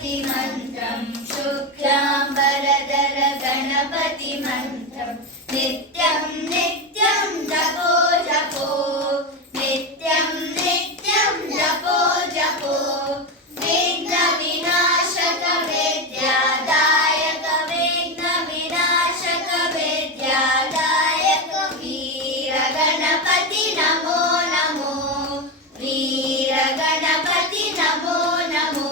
गणपति मन्त्रं शुक्लाम्बरधर गणपति मन्त्रं नित्यं नित्यं जपो जपो नित्यं नित्यं जपो जपो विघ्न विनाशक विद्यादायक विघ्न विनाशक विद्यादायक वीर गणपति नमो नमो वीर गणपति नमो नमो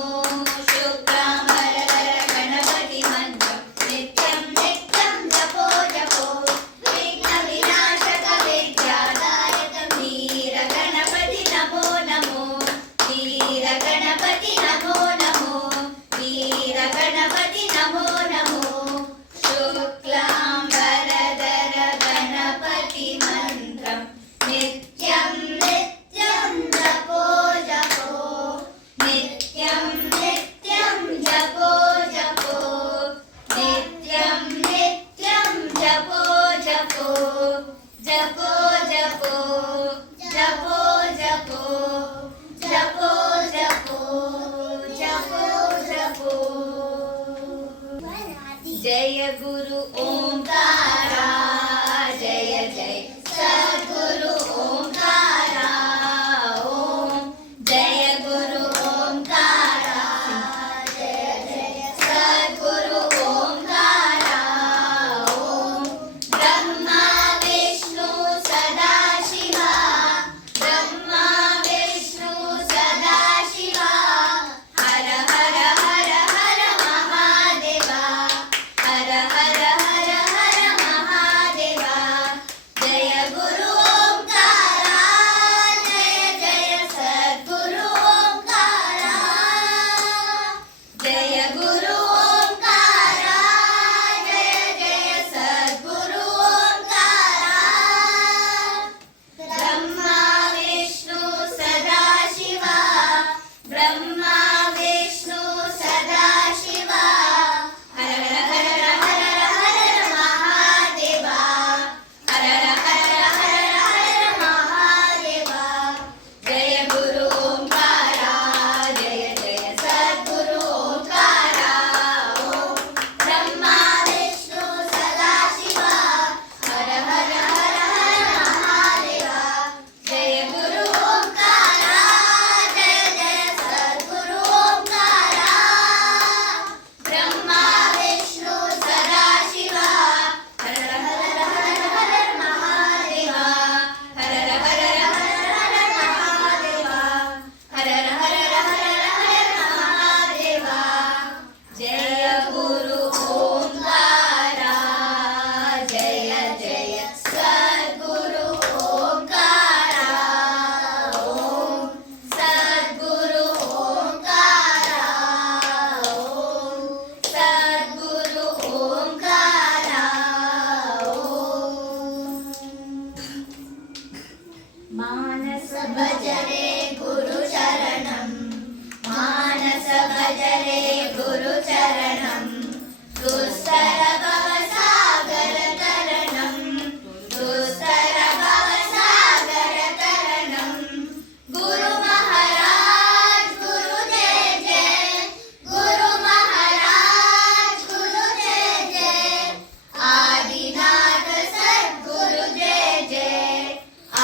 शुक्लाम्बरधर गणपति मन्त्रं नित्यं नित्यं जपो जपो विघ्न विनाशक विद्यादायक वीर गणपति नमो नमो वीर गणपति नमो नमो वीर गणपति नमो नमो शुक्लाम्बरधर गणपति मन्त्रं नित्यं नित्यं जपो जपो नित्यं नित्यं जपो जपो नित्यं नित्यं जपो जपो जपो जपो जपो जपो जपो जपो जपो जपो जय गुरु ओंकारा जय जय सद्गुरु ओंकारा ओम जय गुरु ओंकारा जय जय सद्गुरु ओंकारा ओम ब्रह्मा विष्णु सदाशिवा ब्रह्मा विष्णु सदाशिवा हर हर हर हर महादेवा हर हर हर हर महादेवा जय गुरु ओंकारा जय जय सद्गुरु ओंकारा जय गुरु ओंकारा जय जय सद्गुरु ओंकारा ब्रह्मा विष्णु सदाशिवा ब्रह्मा विष्णु सदाशिवा हर हर हर हर महादेवा हर हर हर हर महादेवा जय गुरु ओंकारा जय जय सद्गुरु ओंकारा ओम ब्रह्मा विष्णु सदाशिवा हर हर हर हर महादेवा जय गुरु ओंकारा जय जय सद्गुरु ओंकारा ब्रह्मा विष्णु सदाशिवा हर हर हर हर महादेवा हर हर हर हर महादेवा हर हर हर हर महादेवा जय गुरु ओंकारा जय जय सद्गुरु ओंकारा ओम सद्गुरु ओंकारा ओम सद्गुरु ओंकारा ओम मानस भजरे गुरु चरणं मानस भजरे गुरु चरणं दुस्तर भवसागर तरणं दुस्तर भवसागर तरणं गुरु महाराज गुरु जय जय गुरु महाराज गुरु जय जय आदिनाथ सद्गुरु जय जय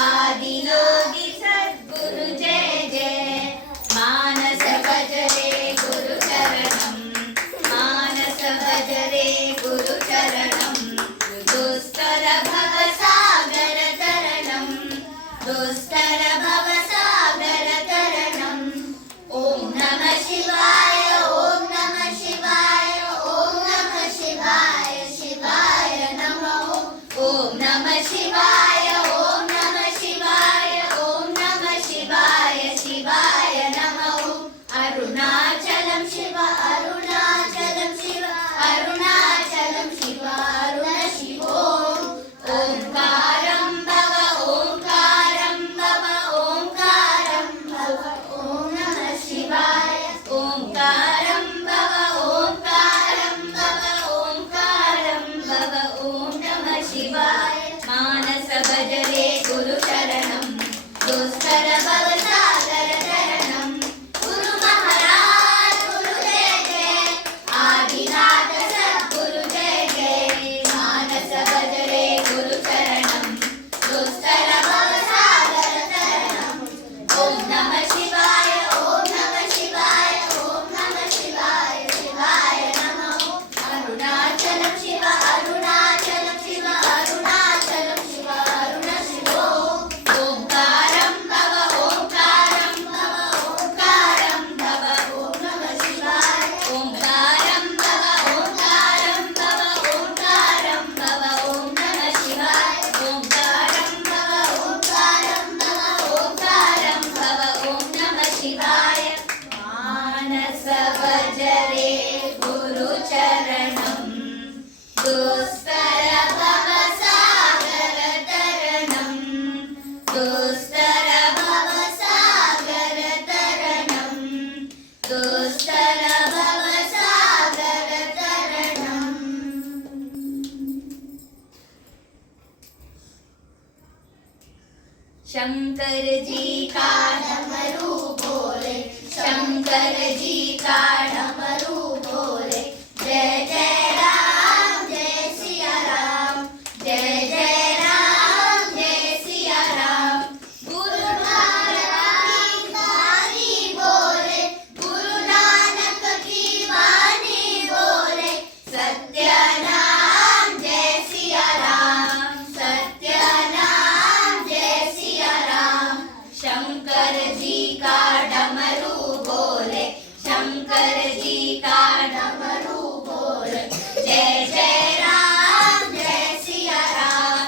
आदियोगी सद्गुरु जय जय मानस भजरे गुरु चरणं मानस शंकर जी का डमरू बोले, शंकर जी का डमरू बोले। जय जय राम जय सिया राम, जय जय राम जय सिया राम। गुरु नानक की वाणी बोले, गुरु नानक की वाणी बोले। सत्य नाम जय सिया राम, सत्य नाम जय सिया राम। शंकर जी का डमरू बोले, शंकर जी का डमरू बोले। जय जय राम जय सिया राम,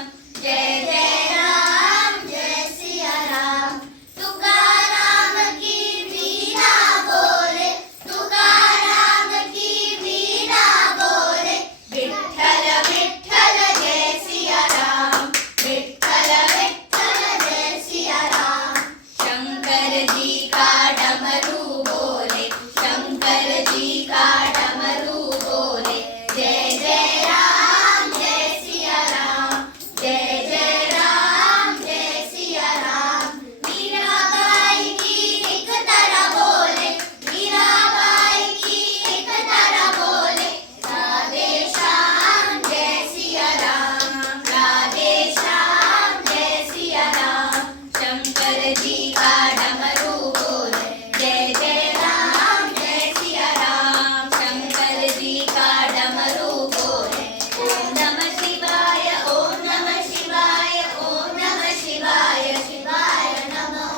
जय जय राम जय सिया राम। तुकाराम की वीणा बोले, तुकाराम की वीणा बोले। विठ्ठल विठ्ठल जय सिया राम, विठ्ठल विठ्ठल जय सिया राम। शंकर जी का डमरू बोले, शंकर जी का डमरू बोले। जय जय राम जय सिया राम, जय जय राम जय सिया राम। मीराबाई की एक तरह बोले, मीराबाई की एक तरह बोले। राधे श्याम जय सिया राम, राधे श्याम जय सिया राम। शंकर जी का डमरू बोले, जय जय राम जय सिया राम। शंकर जी का डमरू बोले। ओम नमः शिवाय, ओम नमः शिवाय, ओम नमः शिवाय, शिवाय नमः।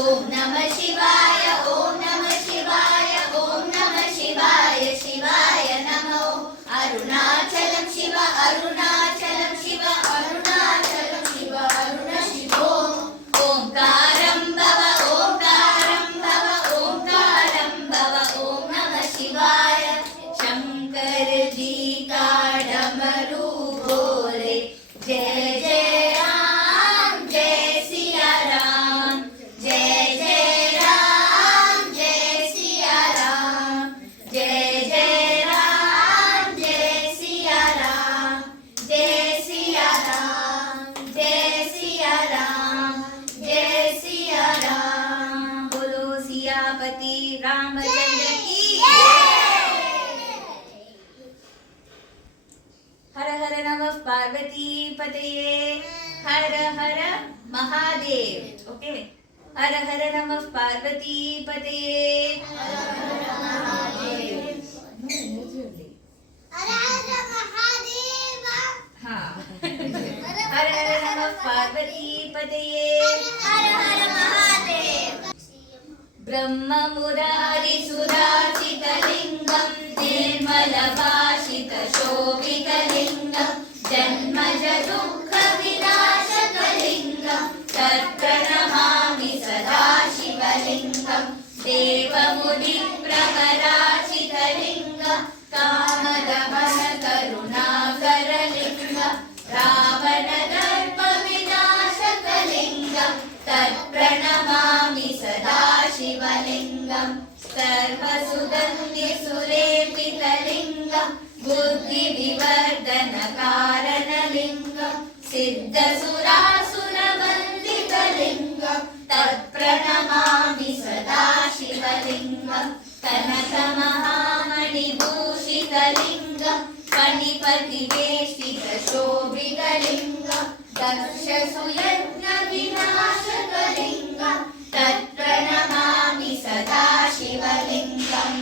ओम नमः शिवाय, ओम नमः शिवाय, ओम नमः शिवाय, शिवाय नमः। अरुणाचलं शिव, अरुणाचलं शिव, अरुणाचलं शिव, अरुण शिवो। ओंकारं भव, ओंकारं भव, ओंकारं भव। ओम नमः शिवाय। शंकर जी का डमरू बोले, जय जय राम जय सिया राम, जय जय राम जय सिया राम, जय जय राम जय सिया राम, जय सिया राम, जय सिया राम, जय सिया राम। बोलो सियापति रामचंद्र की हर हर नमः पार्वती पतये, हर हर महादेव। ओके, हर हर नमः पार्वती पतये, हर हर महादेव। हाँ, हर हर नमः पार्वती पतये, हर हर महादेव। ब्रह्म मुरारी सुराचितलिङ्गं, निर्मलभाषितशोभितलिङ्गं, जन्मज दुःखविनाशकलिङ्गं, तत्प्रणमामि सदा शिवलिङ्गं। देवमुनिप्रकराचितलिङ्गं, कामदहनकरुणाकरलिङ्गं, रावणदर्पविनाशकलिङ्गं, तत्प्रणमामि सदा शिवलिङ्गं। सर्वसुगन्धिसुलेपितलिङ्गं, बुद्धिविवर्धनकारणलिङ्गं, सिद्धसुरासुरवन्दितलिङ्गं, तत्प्रणमामि सदा शिवलिङ्गं। कनकमहामणिभूषितलिङ्गं, फणिपतिवेष्टितशोभितलिङ्गं, दक्षसुयज्ञविनाशकलिङ्गं, तत्प्रणमामि सदा शिवलिङ्गं।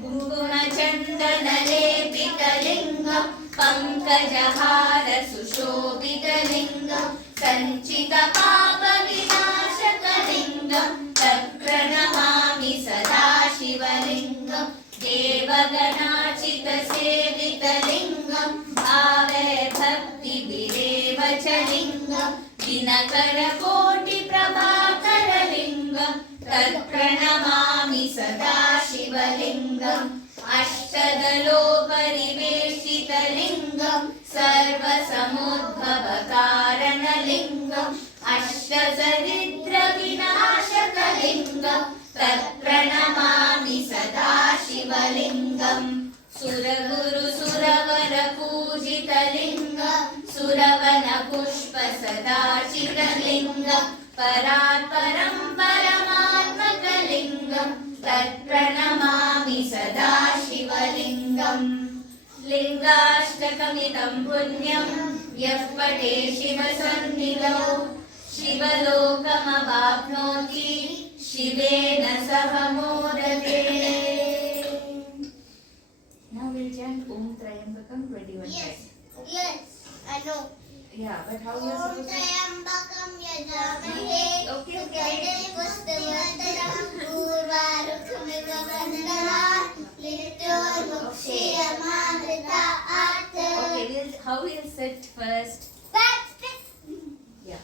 कुङ्कुमचन्दनलेपितलिङ्गं, पङ्कजहारसुशोभितलिङ्गं, सञ्चितपापविनाशकलिङ्गं, तत्प्रणमामि सदा शिवलिङ्गं। देवगणाचितसेवितलिङ्गं, भावे भक्तिभिरेव च लिङ्गं, दिनकरकोटिप्रभाकरलिङ्गं, तत्प्रणमामि सदा शिवलिङ्गम्। अष्टदलोपरिवेशितलिङ्गं, सर्वसमुद्भवकारणलिङ्गं, अष्टदरिद्रविनाशकलिङ्गं, तत्प्रणमामि सदा शिवलिङ्गम्। सुरगुरुसुरवरपूजितलिङ्गं, सुरवनपुष्पसदाचितलिङ्गं, परात् परं परमात्मकलिङ्गं तत्प्रणमामि सदा शिवलिङ्गम् लिङ्गाष्टकमिदं पुण्यं यः पठे शिवसन्निधौ शिवलोकमवाप्नोति शिवेन सह मोदते. Now we'll chant Om Trayambakam 21 times. Yes, I know. Yeah, but how you are Om supposed to? Trayambakam yajamahe. Okay. Pushtivartanam purvarukamiva vandanam Lityormukshiyamamritaat. Okay, how we'll sit first? That's it. Yeah.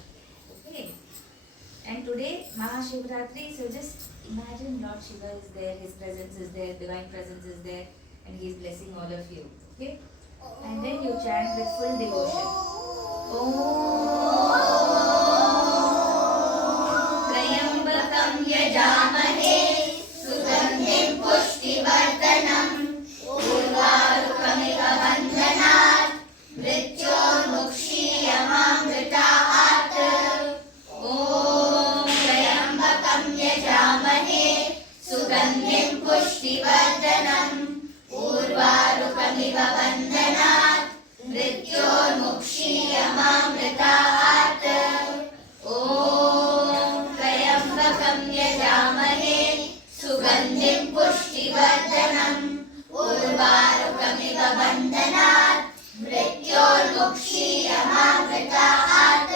Okay. And today, Mahashivratri, so just imagine Lord Shiva is there, His presence is there, Divine presence is there, and He is blessing all of you. Okay? And then you chant with full devotion. Om Trayambakam yajamahe sugandhim pushtivartanam urvarukamiva vandanaat mrityurmukshiyamamritaat. Om Trayambakam yajamahe sugandhim pushtivartanam urvarukamiva vandanaat mrityurmukshiyamamritaat. Om Trayambakam yajamahe sugandhim pushtivartanam urvarukamiva vandanaat mrityurmukshiyamamritaat.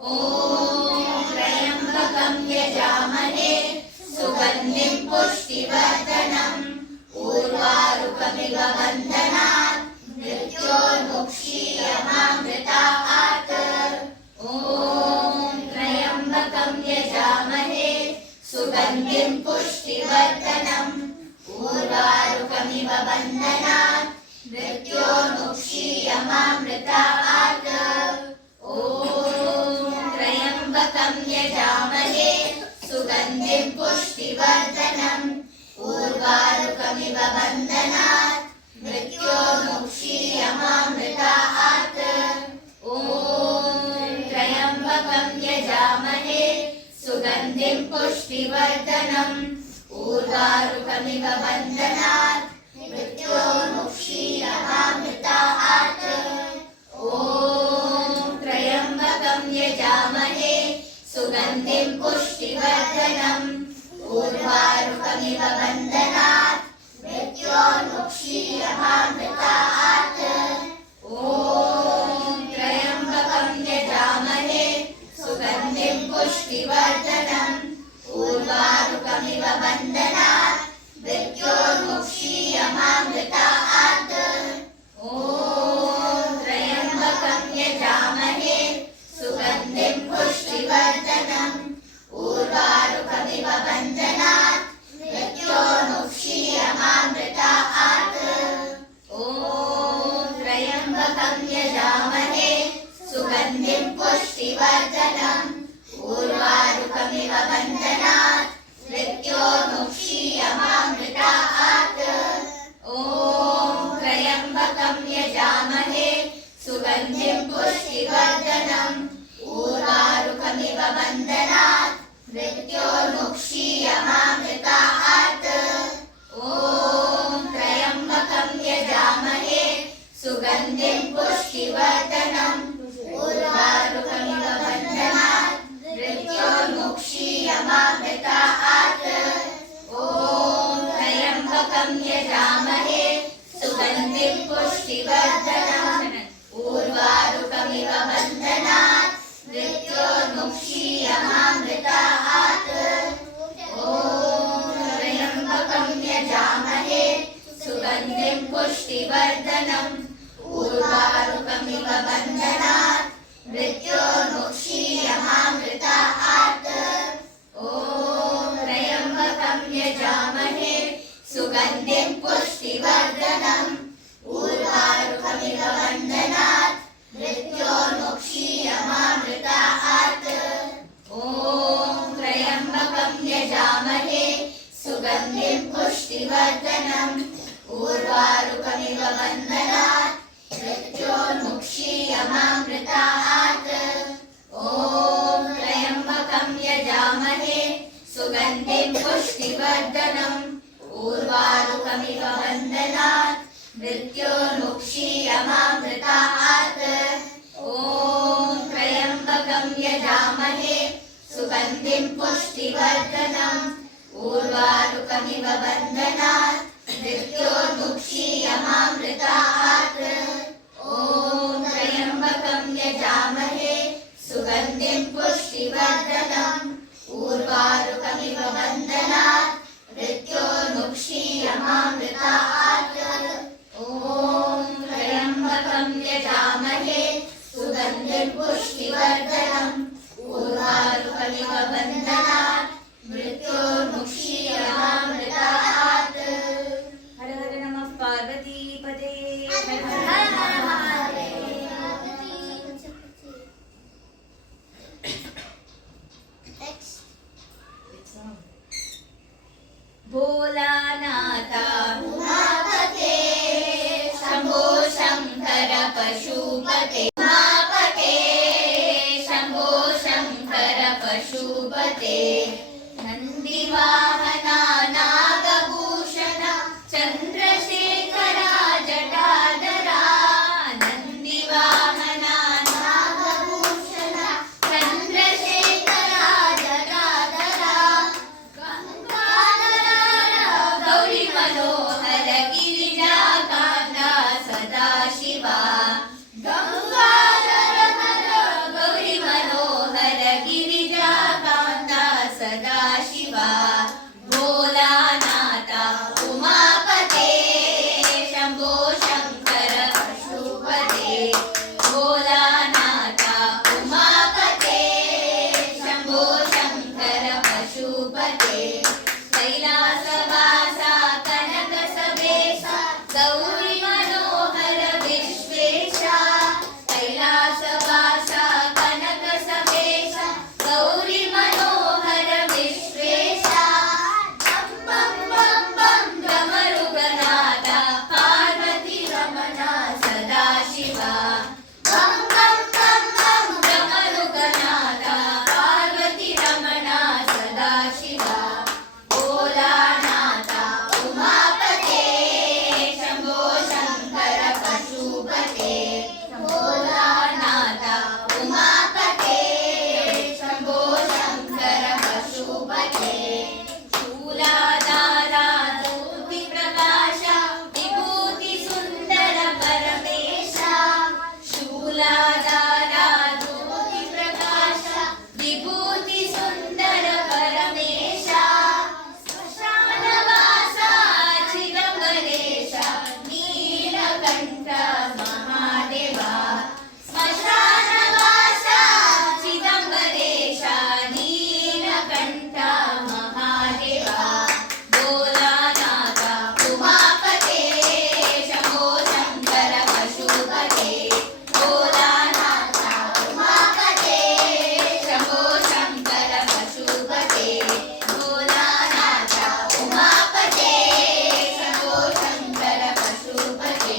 Om Trayambakam yajamahe sugandhim pushtivartanam urvarukamiva vandanaat mrityurmukshiyamamritaat. Om Trayambakam yajamahe sugandhim pushtivartanam urvarukamiva vandanaat mrityurmukshiyamamritaat. Om Trayambakam yajamahe sugandhim pushtivartanam urvarukamiva vandanaat mrityurmukshiyamamritaat. Om Trayambakam yajamahe sugandhim pushtivartanam urvarukamiva vandanaat mrityurmukshiyamamritaat. Om Trayambakam yajamahe sugandhim pushtivartanam urvarukamiva vandanaat mrityurmukshiyamamritaat. Om Trayambakam yajamahe sugandhim pushtivartanam urvarukamiva vandanaat mrityurmukshiyamamritaat. Om Trayambakam yajamahe sugandhim pushtivartanam urvarukamiva vandanaat mrityurmukshiyamamritaat. Om Trayambakam yajamahe sugandhim pushtivartanam urvarukamiva vandanaat mrityurmukshiyamamritaat. Om Trayambakam yajamahe sugandhim pushtivartanam urvarukamiva vandanaat mrityurmukshiyamamritaat. Om Trayambakam yajamahe sugandhim pushtivartanam urvarukamiva vandanaat mrityurmukshiyamamritaat. Om Trayambakam yajamahe sugandhim pushtivartanam urvarukamiva vandanaat mrityurmukshiyamamritaat. Om Trayambakam yajamahe sugandhim pushtivartanam urvarukamiva vandanaat mrityurmukshiyamamritaat. Om Trayambakam yajamahe sugandhim pushtivartanam urvarukamiva vandanaat mrityurmukshiyamamritaat. Om Trayambakam yajamahe sugandhim pushtivartanam urvarukamiva vandanaat mrityurmukshiyamamritaat. Om Trayambakam सुगन्धिं पुष्टिवर्धनम् ऊर्वारुकमिव वन्दनात् मृत्योर्मुक्षीयमामृतात् ॐ त्र्यम्बकं यजामहे सुगन्धिं पुष्टिवर्धनम् ऊर्वारुकमिव वन्दनात् मृत्योर्मुक्षीयमामृतात् ॐ त्र्यम्बकं यजामहे सुगन्धिं पुष्टिवर्धनम् ऊर्वारुकमिव वन्दनात् मृत्योर्मुक्षीयमामृतात् ॐ त्र्यम्बकं यजामहे सुगन्धिं पुष्टिवर्धनम् ऊर्वारुकमिव वन्दनात् मृत्योर्मुक्षीयमामृतात् हर हर नमः पार्वतीपते हर हर भोलानाथा उमापते शम्भो शङ्कर पशुपते उमापते शम्भो शङ्कर पशुपते नन्दिवाहना नागभूषण चन्द्रशेखरा जटाधरा नन्दिवाहना नागभूषण चन्द्रशेखरा जटाधरा गौरी मनोहर गिरिजाकान्ता सदाशिवा गङ्गाधर गौरी मनोहर गिरिजाकान्ता सदाशिवा भोलानाथ उमापते शम्भो शङ्कर पशुपते भोलानाथ उमापते शम्भो शङ्कर पशुपते कैलासवासा कनकसवेशा गौरी मनोहर विश्वेशा कैलासवासा कनकसवेशा गौरी मनोहर विश्वेशा बं बं बं डमरुगनाथ पार्वती रमणा सदाशिवा बं बं बं बं डमरुगनाथ पार्वती रमणा सदाशिवा भोलानाथ उमापते शम्भो शङ्कर पशुपते भोलानाथ उमापते शम्भो शङ्कर पशुपते शूलाधारा ज्योतिप्रकाश विभूति सुन्दर परमेश शूलाधारा ज्योतिप्रकाश विभूति सुन्दर परमेश श्मशानवासा चिदम्बरेश नीलकण्ठ महादेवा श्मशानवासा चिदम्बरेश नीलकण्ठ महादेवा भोलानाथ उमापते शम्भो शङ्कर पशुपते भोलानाथ उमापते शम्भो शङ्कर पशुपते भोलानाथ उमापते शम्भो शङ्कर पशुपते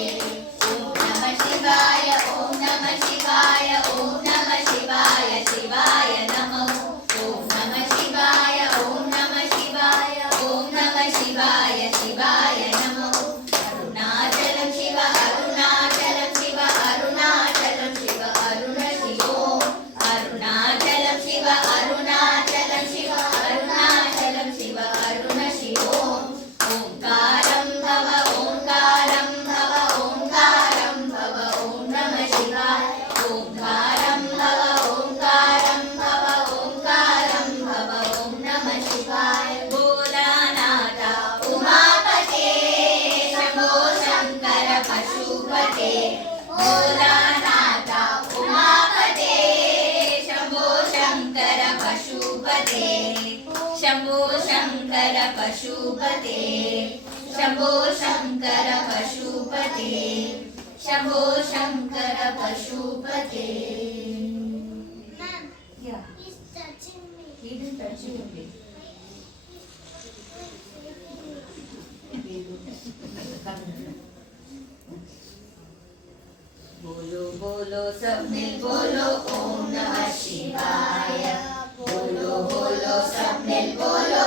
ॐ नमः शिवाय ॐ नमः शिवाय ॐ नमः शिवाय शिवाय नमः ॐ नमः शिवाय ॐ नमः शिवाय ॐ नमः शिवाय शिवाय नमः अरुणाचलं शिव अरुणाचलं शिव अरुणाचलं शिव अरुण शिवो अरुणाचलं शिव अरुणाचलं शिव अरुणाचलं शिव अरुण शिवो ओंकारं भव ओंकारं भव ओंकारं भव ॐ नमः शिवाय ओंकारं भव ओंकारं भव ओंकारं भव ॐ नमः शिवाय Bholanath उमापते Shambho Shankar पशुपते Bholanath उमापते Shambho Shankar पशुपते Shambho Shankar पशुपते Shambho Shankar पशुपते Shambho Shankar पशुपते Ma'am, Yeah, he's touching me. he didn't touch you only. बोलो बोलो सब मिल बोलो ओम नमः शिवाय बोलो बोलो सब मिल बोलो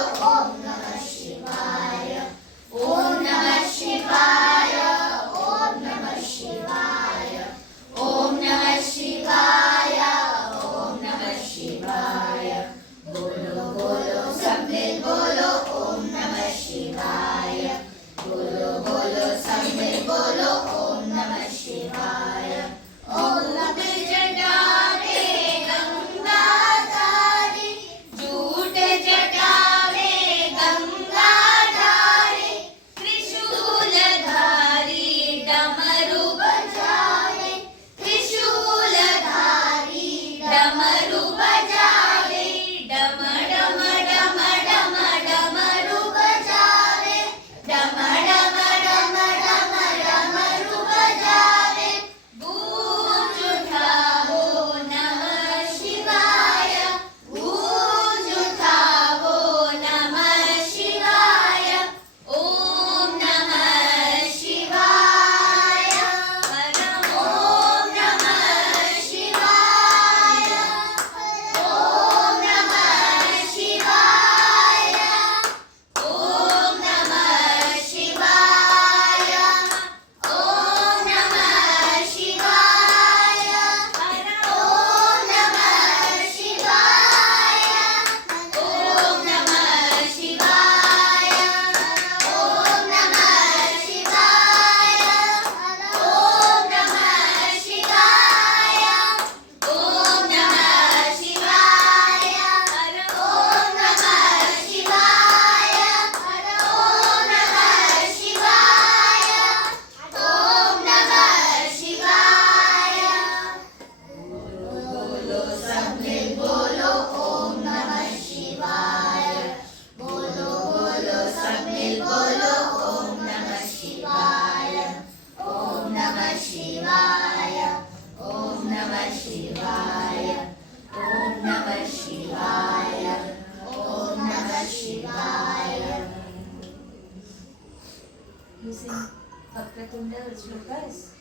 Vakratunda shlokas.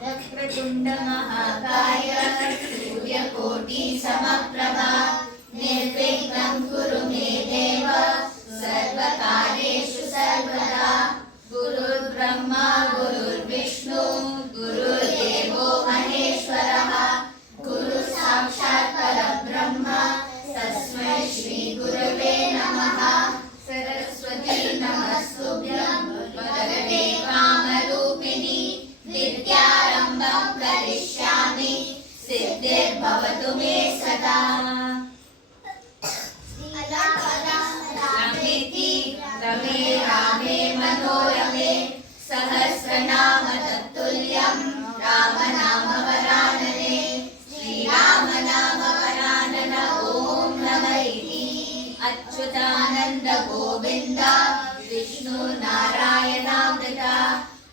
Vakratunda mahakaya suryakoti samaprabha निर्विघ्नं कुरु मे देव सर्वकार्येषु सर्वदा गुरुर्ब्रह्मा गुरुर्विष्णु गुरुर्देवो महेश्वरः गुरु साक्षात् परब्रह्म तस्मै श्री गुरवे नमः सरस्वती नमस्तुभ्यं वरदे कामरूपिणि विद्यारम्भं करिष्यामि सिद्धिर्भवतु मे सदा रामेति रमे रामे मनोरमे सहस्रनाम तत्तुल्यं रामनाम वरानने श्रीराम नाम वरानन ॐ नमः इति अच्युतानन्द गोविन्द विष्णु नारायणामृता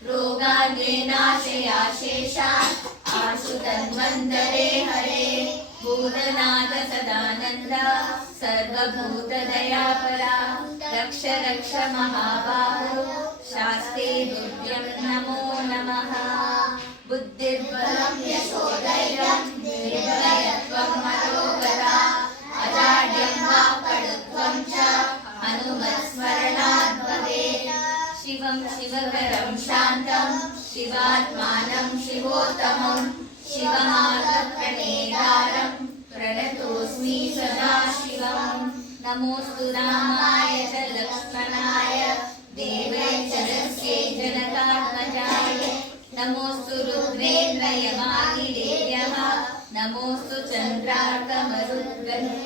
रोगाग्रेनाशया शेषात् आशु तन्वन्तरे हरे भूतनाथ सदानन्द सर्वभूतदयापरा रक्ष रक्ष महाबाहो शास्ते तुभ्यं नमो नमः बुद्धिर्बलं यशोधैर्यं निर्भयत्वं मनोगता अजाड्यं वाक्पटुत्वं च हनुमत्स्मरणात् भवेत् शिवं शिवकरं शान्तं शिवात्मानं शिवोत्तमं शिवमार्गप्रणेतारं प्रणतोऽस्मि सदा शिवं नमोऽस्तु रामाय च लक्ष्मणाय देवै च रस्यै जनकात्मजाय नमोऽस्तु रुद्रेन्द्रयमादिदेव्यः नमोऽस्तु चन्द्रार्कमरुद्गणे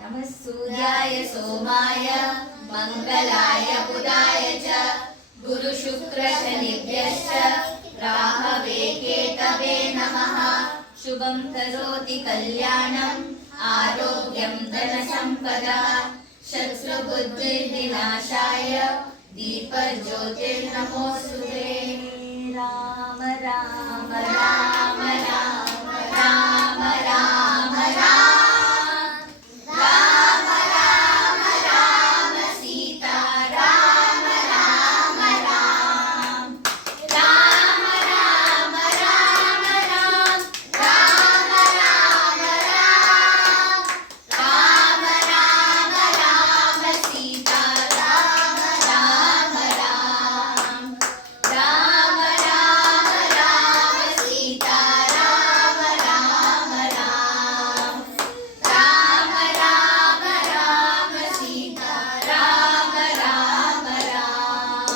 नमः सूर्याय सोमाय मङ्गलाय बुधाय च गुरुशुक्रशनिभ्यश्च राहवे केतवे नमः शुभं करोति कल्याणम् आरोग्यं धनसम्पदा शत्रुबुद्धिर्विनाशाय दीपज्योतिर्नमोऽस्तुते Ram Ram Ram Ram Ram Ram Ram Ram Ram Ram Sita Ram Ram Ram Ram Ram Ram Ram Ram Ram Ram Ram Ram Sita Ram Ram Ram Ram Ram Ram Sita Ram Ram Ram Ram Ram Ram Sita Ram Ram Ram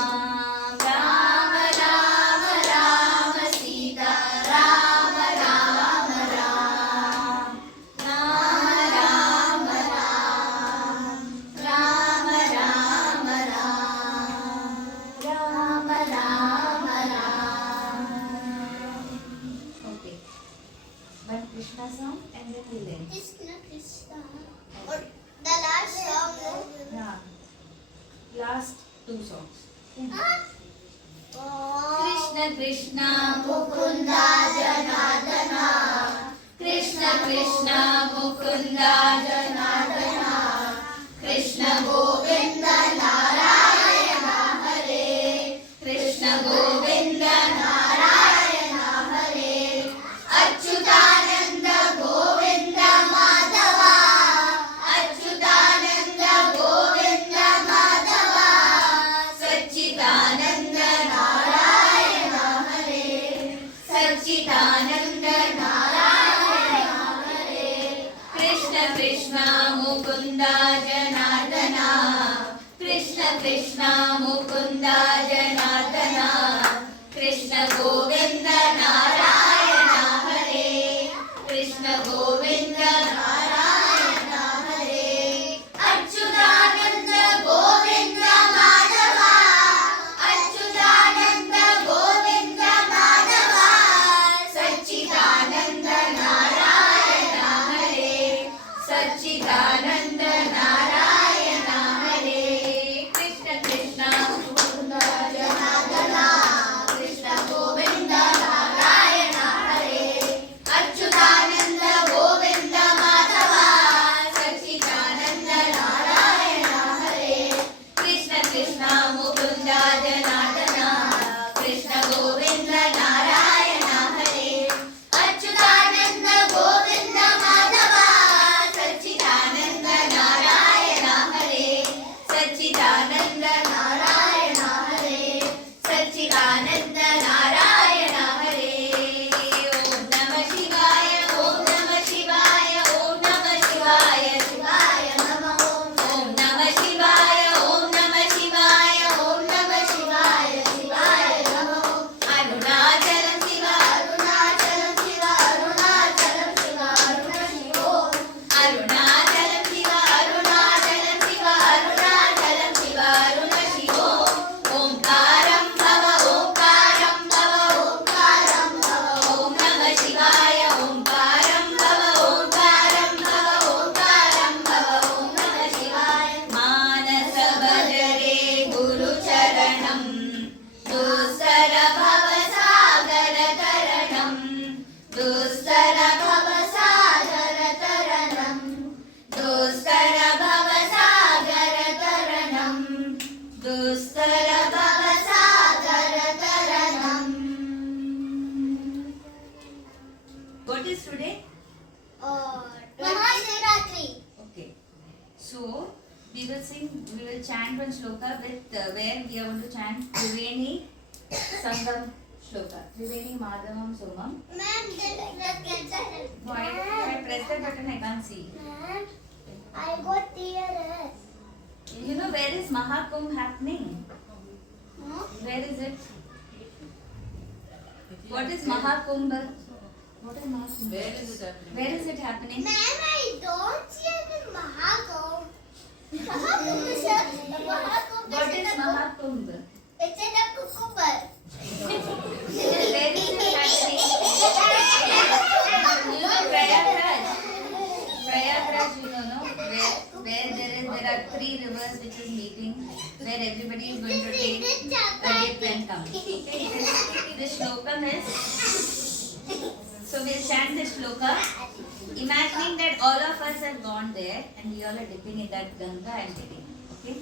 Ram Ram Ram Sita Ram Ram Ram Ram Ram Ram Ram Ram Ram Okay. One Krishna song and then we'll end. Krishna Krishna. Or the last song. Yeah. Last two songs. Oh. Krishna Krishna Mukunda Janardana Krishna Krishna Mukunda Janardana Krishna Govinda Narayana Hare Krishna Govinda Narayana Hare Achyutananda Govinda Madhava Achyutananda Govinda Madhava Satchitananda Narayana Hare Satchitananda Narayana Hare Krishna Krishna Mukunda Janardana Krishna Krishna Mukunda Janardana Krishna Govinda Narayana Hare Krishna Govinda Narayana Hare Achyutananda Govinda Madhava Achyutananda Govinda Madhava Satchitananda Narayana Hare Satchitananda Narayana Hare Krishna Krishna Mukunda Janardana Krishna Govinda So we will chant one shloka with where we are going to chant Triveni Sangam shloka. Triveni Madhavam Somam. Ma'am, Why I press the button I can't see. Ma'am, I got tears. You know where is Mahakumbh happening? Huh? Where is it? What is Mahakumbh? What is Mahakumbh? Where is it happening? Where is it happening? Ma'am, I don't see any Mahakumbh. Mahakumbh is a Mahakumbh. What is Mahakumbh? It's in a cucumber. Where is it happening? You know Prayagraj. Prayagraj, you know, no? Where are 3 rivers which is meeting, where everybody is going to take a dip and come. Okay, this shloka is. So we'll chant this shloka, imagining that all of us have gone there and we all are dipping in that Ganga and dipping. Okay.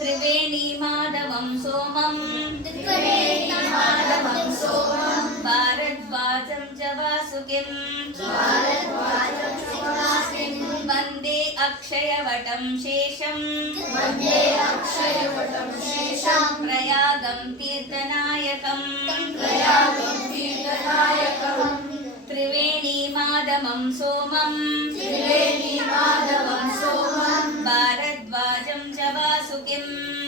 Triveni Madhavam Somam. Triveni Madhavam Somam. Bharadvajam Javasukim. Bharadvajam Javasukim. Vande Akshayavatam Shesham. Vande Akshayavatam Shesham. Prayagam Tirthanayakam. Prayagam Tirthanayakam. Triveni Madhamam Somam. Triveni Madhavam Somam. Bharadvajam Javasukim.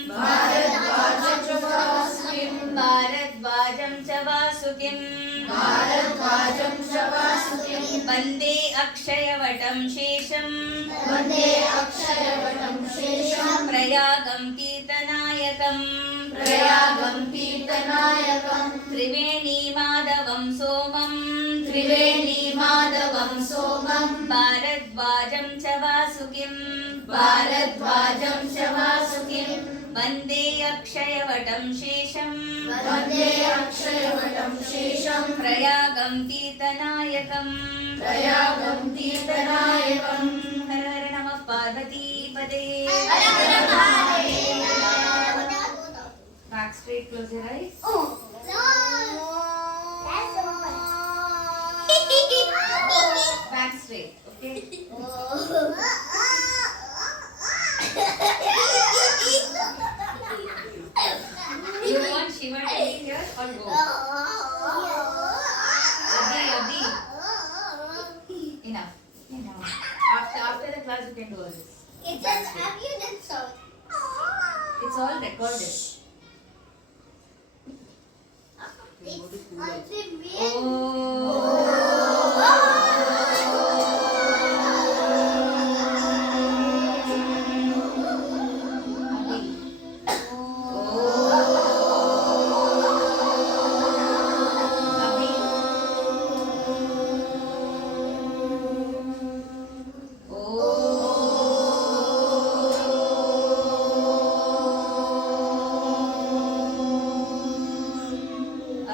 Bharadvajam Javasukim. Bharadvajam Javasukim. Bharadvajam Javasukim. Vande Akshayavatam Shesham. Vande Akshayavatam Shesham. Prayagam Tirthanayakam. Prayagam Tirthanayakam. Triveni Madhavam Somam. Triveni Madhavam Somam. Bharadvajam Javasukim. Bharadvajam Javasukim. Vande Akshayavatam Shesham. Vande Akshayavatam Shesham. Prayagam Tirthanayakam. Prayagam Tirthanayakam. Har Har Namah Parvati Pade. Back straight, close your eyes. Oh, Back straight, okay? You want Shiva to be here or go? Adi. Enough. After the class you can do all this. It says, have you done so? It's all recorded. It's on the real. Oh.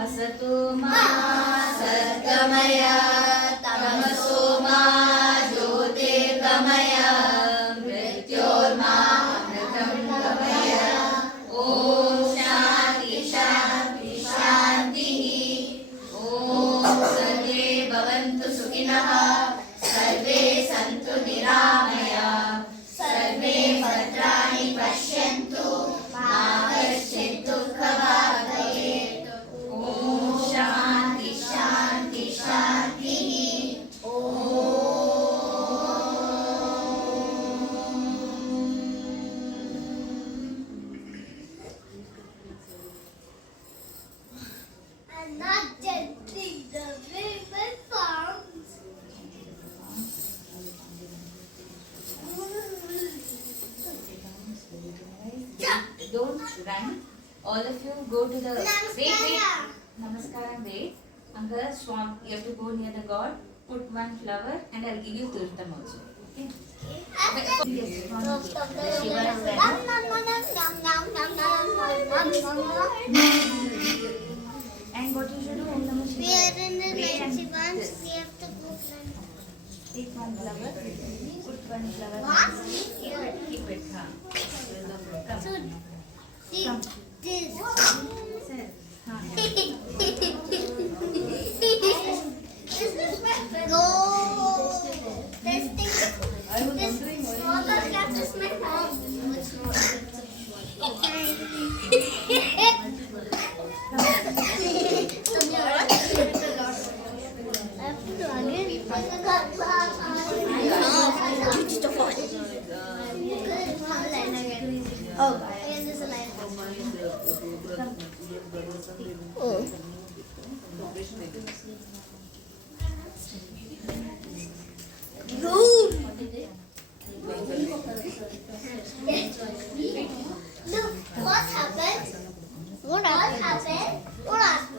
Asatu ma Satgamaya, tamaso ma jyotirgamaya mrityorma amritam gamaya. Om Shanti Shanti Shanti. Om Sarve Bhavantu Sukhinah. Sarve Santu Niramaya. Sarve Bhadrani Pashyantu. Ma Kaschid Dukkhavaga Bhavet. Om Shanti Shanti Shanti. I'm not judging the river farms. Don't run. All of you go to the Namaskaram. Namaskaram, wait. Uncle Swam, you have to go near the god, put one flower, and I'll give you tirtham also. Okay? Yes, from the Shiva is there. And what you should do, Om Namah We Shivaya. are in the Pray and range once this. we have to go plant. Take one flower, put one flower. What? Keep it. Come. So, Come. this. Sir. Huh. Go. Testing. I was This wondering why small cat is my Oh, and there's a line. Oh. Look, what happened? What happened? What happened?